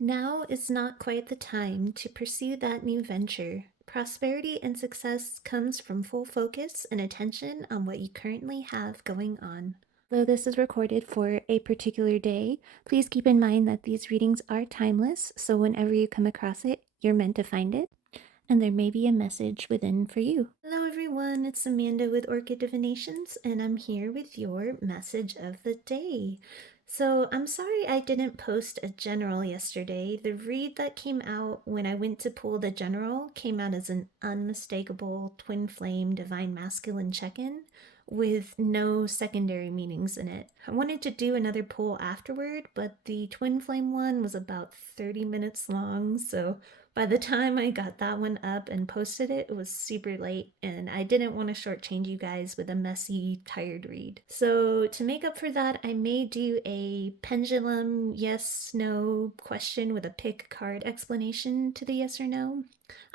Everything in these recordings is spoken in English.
Now is not quite the time to pursue that new venture. Prosperity and success comes from full focus and attention on what you currently have going on. Though this is recorded for a particular day, please keep in mind that these readings are timeless, so whenever you come across it, you're meant to find it, and there may be a message within for you. Hello everyone, it's Amanda with Orchid Divinations, and I'm here with your message of the day. So I'm sorry I didn't post a general yesterday. The read that came out when I went to pull the general came out as an unmistakable twin flame divine masculine check-in with no secondary meanings in it. I wanted to do another pull afterward, but the twin flame one was about 30 minutes long, so by the time I got that one up and posted it, it was super late, and I didn't want to shortchange you guys with a messy, tired read. So to make up for that, I may do a pendulum yes/no question with a pick card explanation to the yes or no.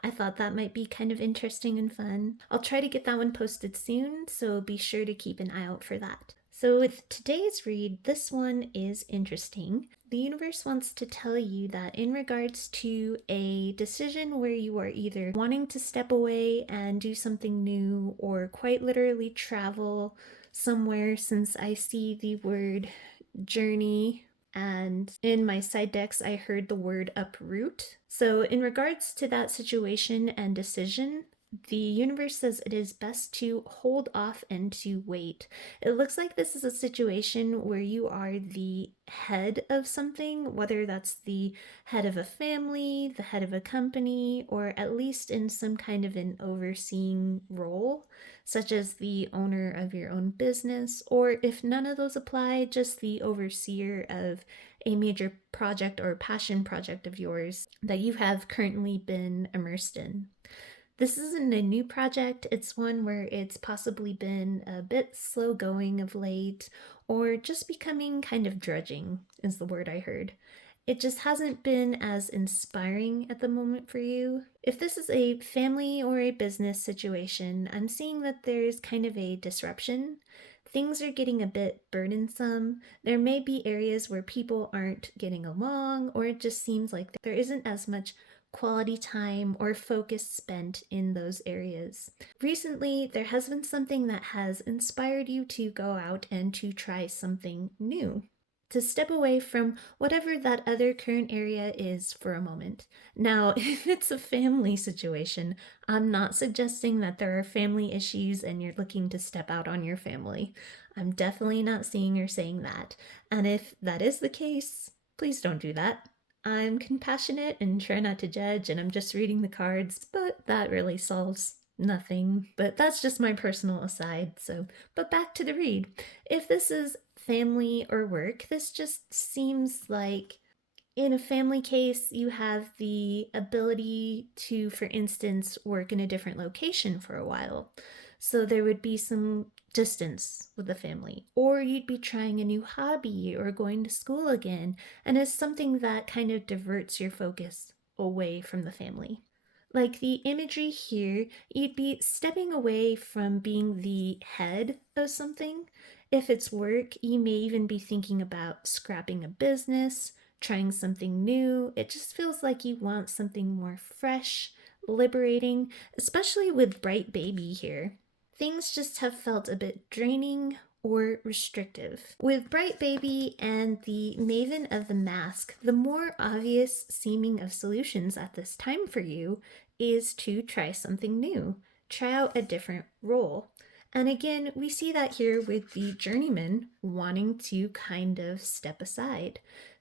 I thought that might be kind of interesting and fun. I'll try to get that one posted soon, so be sure to keep an eye out for that. So with today's read, this one is interesting. The universe wants to tell you that in regards to a decision where you are either wanting to step away and do something new or quite literally travel somewhere, since I see the word journey and in my side decks I heard the word uproot. So in regards to that situation and decision, the universe says it is best to hold off and to wait. It looks like this is a situation where you are the head of something, whether that's the head of a family, the head of a company, or at least in some kind of an overseeing role, such as the owner of your own business, or if none of those apply, just the overseer of a major project or passion project of yours that you have currently been immersed in. This isn't a new project, it's one where it's possibly been a bit slow going of late, or just becoming kind of drudging, is the word I heard. It just hasn't been as inspiring at the moment for you. If this is a family or a business situation, I'm seeing that there's kind of a disruption. Things are getting a bit burdensome. There may be areas where people aren't getting along, or it just seems like there isn't as much quality time or focus spent in those areas. Recently, there has been something that has inspired you to go out and to try something new, to step away from whatever that other current area is for a moment. Now, if it's a family situation, I'm not suggesting that there are family issues and you're looking to step out on your family. I'm definitely not seeing or saying that. And if that is the case, please don't do that. I'm compassionate and try not to judge, and I'm just reading the cards, but that really solves nothing. But that's just my personal aside. But back to the read. If this is family or work, this just seems like in a family case, you have the ability to, for instance, work in a different location for a while. So there would be some distance with the family. Or you'd be trying a new hobby or going to school again, and it's something that kind of diverts your focus away from the family. Like the imagery here, you'd be stepping away from being the head of something. If it's work, you may even be thinking about scrapping a business, trying something new. It just feels like you want something more fresh, liberating, especially with Bright Baby here. Things just have felt a bit draining or restrictive. With Bright Baby and the Maven of the Mask, the more obvious seeming of solutions at this time for you is to try something new, try out a different role. And again, we see that here with the journeyman wanting to kind of step aside.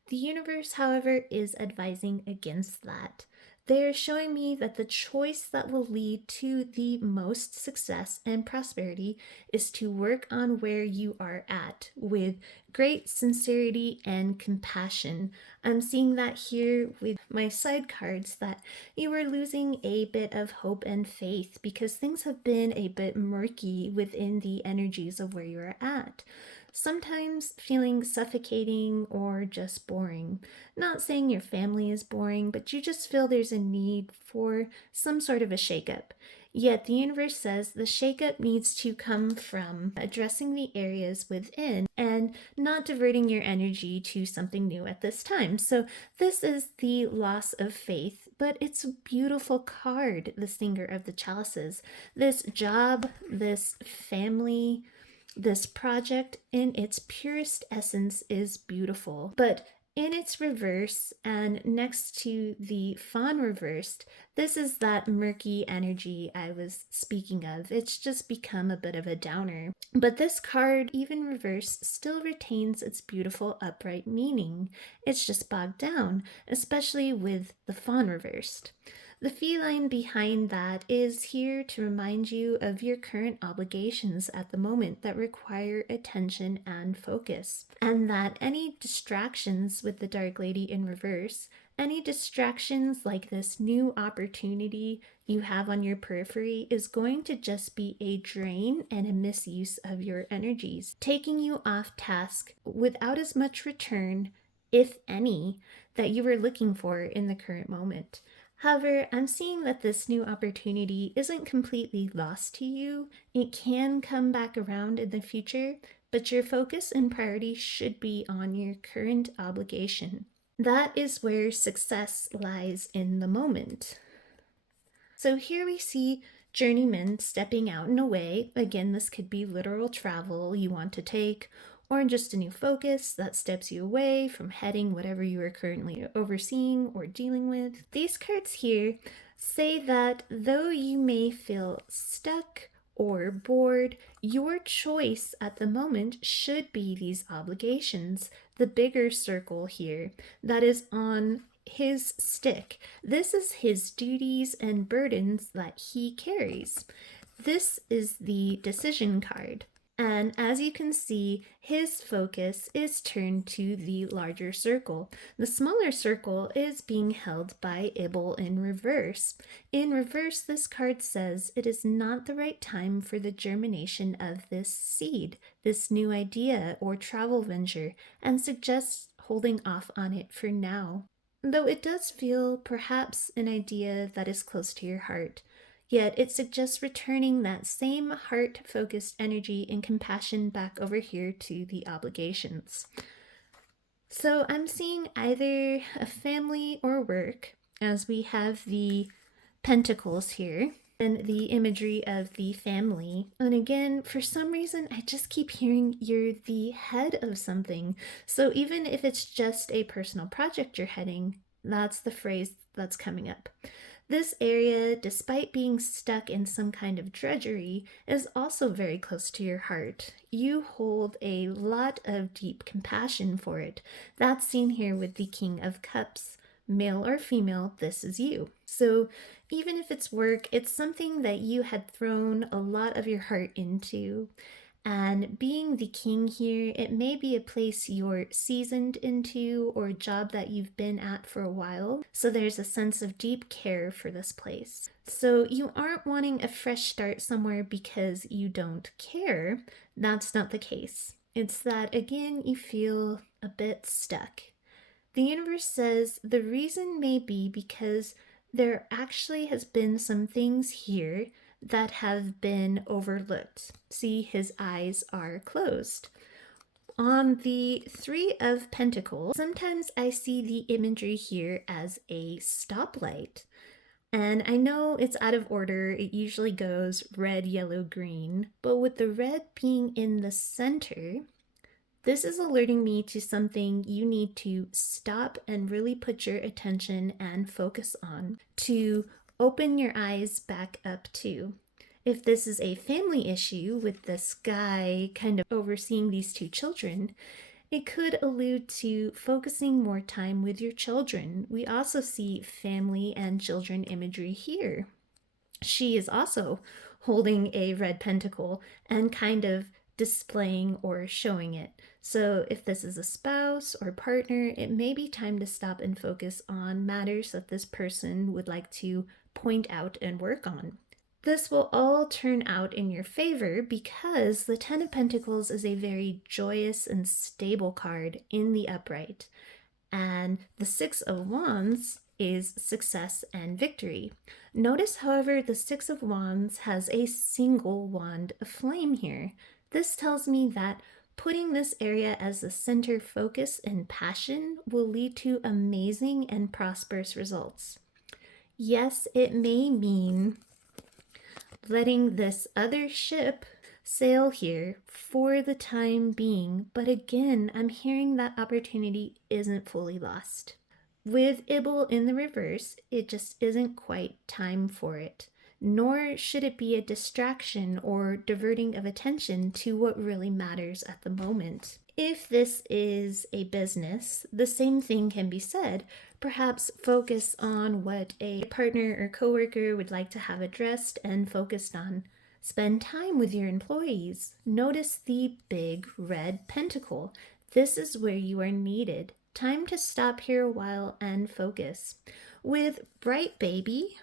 The universe, however, is advising against that. They're showing me that the choice that will lead to the most success and prosperity is to work on where you are at with great sincerity and compassion. I'm seeing that here with my side cards, that you are losing a bit of hope and faith because things have been a bit murky within the energies of where you're at. Sometimes feeling suffocating or just boring. Not saying your family is boring, but you just feel there's a need for some sort of a shakeup. Yet the universe says the shakeup needs to come from addressing the areas within and not diverting your energy to something new at this time. So this is the loss of faith, but it's a beautiful card, the Singer of the Chalices. This job, this family, this project in its purest essence is beautiful, but in its reverse and next to the fawn reversed, this is that murky energy I was speaking of. It's just become a bit of a downer. But this card, even reversed, still retains its beautiful upright meaning. It's just bogged down, especially with the fawn reversed. The feline behind that is here to remind you of your current obligations at the moment that require attention and focus, and that any distractions with the Dark Lady in reverse, any distractions like this new opportunity you have on your periphery, is going to just be a drain and a misuse of your energies, taking you off task without as much return, if any, that you were looking for in the current moment. However, I'm seeing that this new opportunity isn't completely lost to you. It can come back around in the future, but your focus and priority should be on your current obligation. That is where success lies in the moment. So here we see journeymen stepping out and away. Again, this could be literal travel you want to take, or just a new focus that steps you away from heading whatever you are currently overseeing or dealing with. These cards here say that though you may feel stuck or bored, your choice at the moment should be these obligations, the bigger circle here that is on his stick. This is his duties and burdens that he carries. This is the decision card. And as you can see, his focus is turned to the larger circle. The smaller circle is being held by Ibble in reverse. In reverse, this card says it is not the right time for the germination of this seed, this new idea or travel venture, and suggests holding off on it for now. Though it does feel perhaps an idea that is close to your heart. Yet it suggests returning that same heart-focused energy and compassion back over here to the obligations. So I'm seeing either a family or work, as we have the pentacles here, and the imagery of the family. And again, for some reason, I just keep hearing you're the head of something. So even if it's just a personal project you're heading, that's the phrase that's coming up. This area, despite being stuck in some kind of drudgery, is also very close to your heart. You hold a lot of deep compassion for it. That's seen here with the King of Cups. Male or female, this is you. So even if it's work, it's something that you had thrown a lot of your heart into. And being the king here, it may be a place you're seasoned into or a job that you've been at for a while. So there's a sense of deep care for this place. So you aren't wanting a fresh start somewhere because you don't care. That's not the case. It's that, again, you feel a bit stuck. The universe says the reason may be because there actually has been some things here that have been overlooked. See, his eyes are closed. On the Three of Pentacles, sometimes I see the imagery here as a stoplight. And I know it's out of order. It usually goes red, yellow, green. But with the red being in the center, this is alerting me to something you need to stop and really put your attention and focus on, to open your eyes back up to. If this is a family issue with this guy kind of overseeing these two children, it could allude to focusing more time with your children. We also see family and children imagery here. She is also holding a red pentacle and kind of displaying or showing it. So if this is a spouse or partner, it may be time to stop and focus on matters that this person would like to point out and work on. This will all turn out in your favor because the Ten of Pentacles is a very joyous and stable card in the upright. And the Six of Wands is success and victory. Notice, however, the Six of Wands has a single wand of flame here. This tells me that putting this area as the center focus and passion will lead to amazing and prosperous results. Yes, it may mean letting this other ship sail here for the time being, but again, I'm hearing that opportunity isn't fully lost. With Ibble in the reverse, it just isn't quite time for it, nor should it be a distraction or diverting of attention to what really matters at the moment. If this is a business, the same thing can be said. Perhaps focus on what a partner or coworker would like to have addressed and focused on. Spend time with your employees. Notice the big red pentacle. This is where you are needed. Time to stop here a while and focus. With Bright Baby,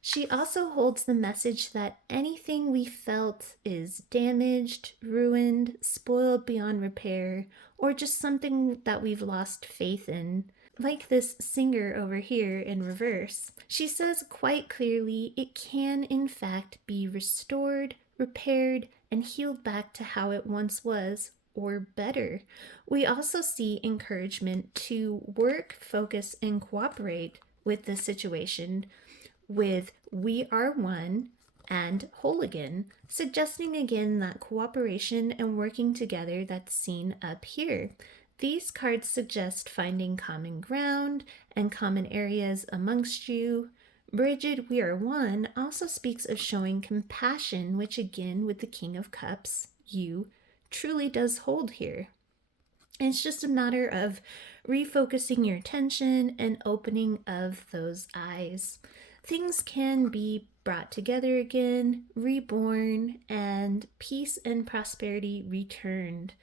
she also holds the message that anything we felt is damaged, ruined, spoiled beyond repair, or just something that we've lost faith in. Like this singer over here in reverse, she says quite clearly it can in fact be restored, repaired, and healed back to how it once was, or better. We also see encouragement to work, focus, and cooperate with the situation with We Are One and Whole Again, suggesting again that cooperation and working together that's seen up here. These cards suggest finding common ground and common areas amongst you. Bridget, We Are One also speaks of showing compassion, which again, with the King of Cups, you truly does hold here. It's just a matter of refocusing your attention and opening of those eyes. Things can be brought together again, reborn, and peace and prosperity returned.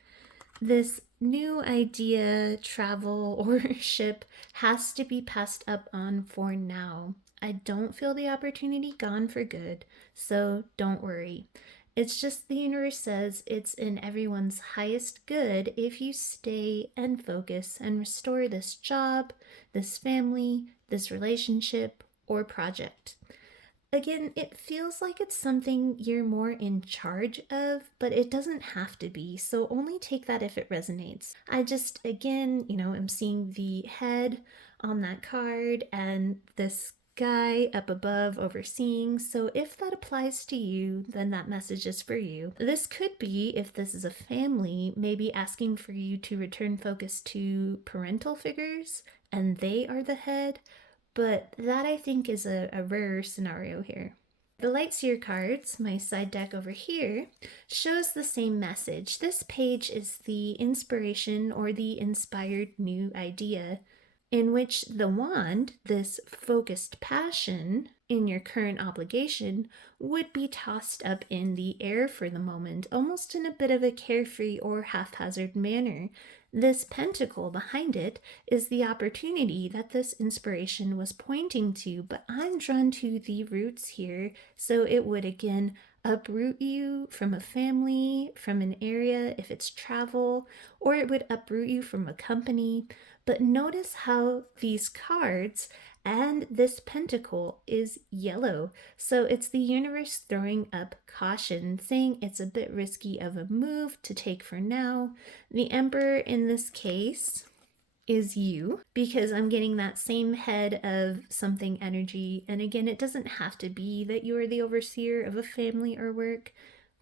This new idea, travel, or ship has to be passed up on for now. I don't feel the opportunity gone for good, so don't worry. It's just the universe says it's in everyone's highest good if you stay and focus and restore this job, this family, this relationship, or project. Again, it feels like it's something you're more in charge of, but it doesn't have to be, so only take that if it resonates. I just, again, am seeing the head on that card and this guy up above overseeing, so if that applies to you, then that message is for you. This could be, if this is a family, maybe asking for you to return focus to parental figures, and they are the head, but that I think is a rare scenario here. The Lightseer cards, my side deck over here, shows the same message. This page is the inspiration or the inspired new idea, in which the wand, this focused passion in your current obligation, would be tossed up in the air for the moment, almost in a bit of a carefree or haphazard manner. This pentacle behind it is the opportunity that this inspiration was pointing to, but I'm drawn to the roots here, so it would again uproot you from a family, from an area if it's travel, or it would uproot you from a company. But notice how these cards and this pentacle is yellow. So it's the universe throwing up caution, saying it's a bit risky of a move to take for now. The Emperor in this case is you, because I'm getting that same head of something energy. And again, it doesn't have to be that you are the overseer of a family or work,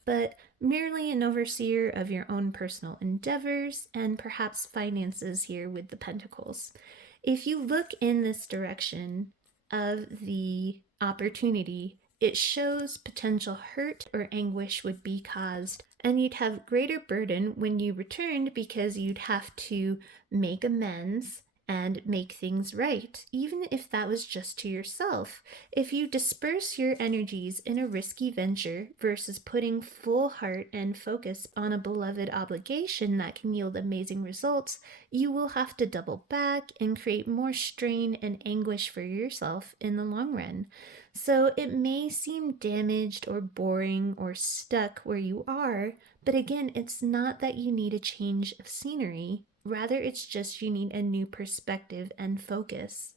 but merely an overseer of your own personal endeavors and perhaps finances here with the pentacles. If you look in this direction of the opportunity, it shows potential hurt or anguish would be caused, and you'd have greater burden when you returned because you'd have to make amends and make things right, even if that was just to yourself. If you disperse your energies in a risky venture versus putting full heart and focus on a beloved obligation that can yield amazing results, you will have to double back and create more strain and anguish for yourself in the long run. So it may seem damaged or boring or stuck where you are, but again, it's not that you need a change of scenery. Rather, it's just you need a new perspective and focus.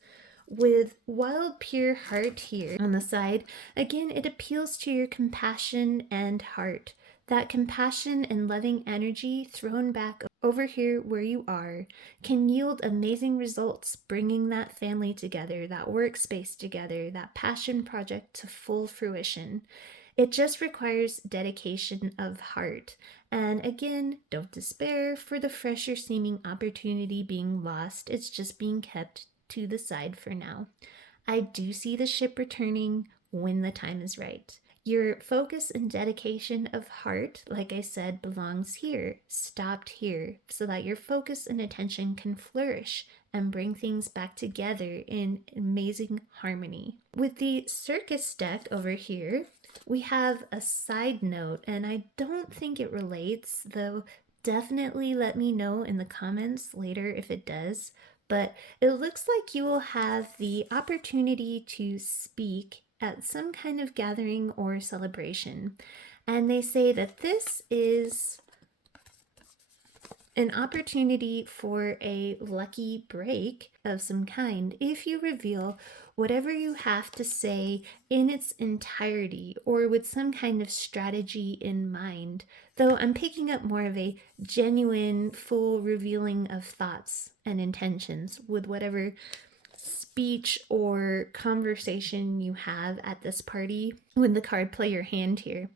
With wild pure heart here on the side, again, it appeals to your compassion and heart. That compassion and loving energy thrown back over here where you are can yield amazing results, bringing that family together, that workspace together, that passion project to full fruition. It just requires dedication of heart. And again, don't despair for the fresher seeming opportunity being lost. It's just being kept to the side for now. I do see the ship returning when the time is right. Your focus and dedication of heart, like I said, belongs here, stopped here, so that your focus and attention can flourish and bring things back together in amazing harmony. With the circus deck over here, we have a side note, and I don't think it relates, though definitely let me know in the comments later if it does. But it looks like you will have the opportunity to speak at some kind of gathering or celebration. And they say that this is an opportunity for a lucky break of some kind if you reveal whatever you have to say in its entirety or with some kind of strategy in mind. Though I'm picking up more of a genuine, full revealing of thoughts and intentions with whatever speech or conversation you have at this party when the card play your hand here.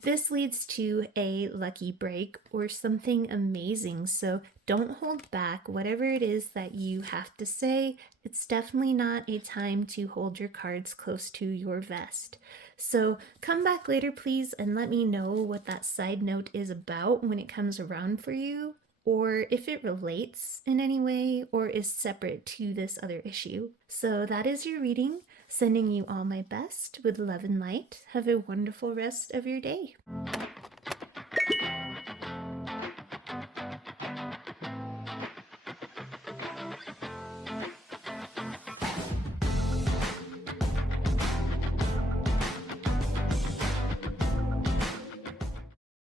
This leads to a lucky break or something amazing, so don't hold back. Whatever it is that you have to say, it's definitely not a time to hold your cards close to your vest. So come back later, please, and let me know what that side note is about when it comes around for you, or if it relates in any way or is separate to this other issue. So that is your reading. Sending you all my best with love and light. Have a wonderful rest of your day.